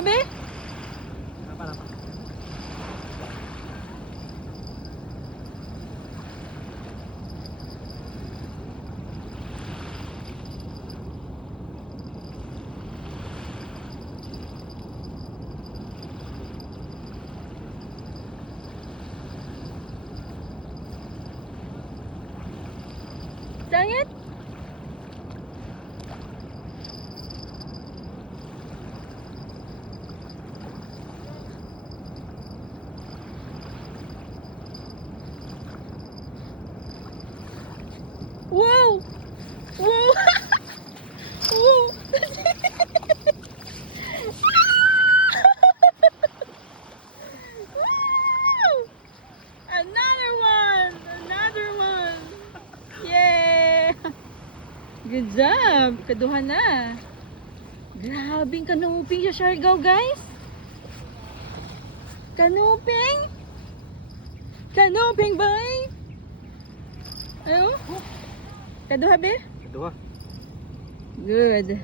Abe? Para. Sangit? Wow! Wow! Wow! Another one! Another one! Yeah! Good job! Kaduha na! Grabing kanuping sa Siargao, guys! Kanuping! Kanuping, boy! Ayo! Kaduha, be? Dua. Good.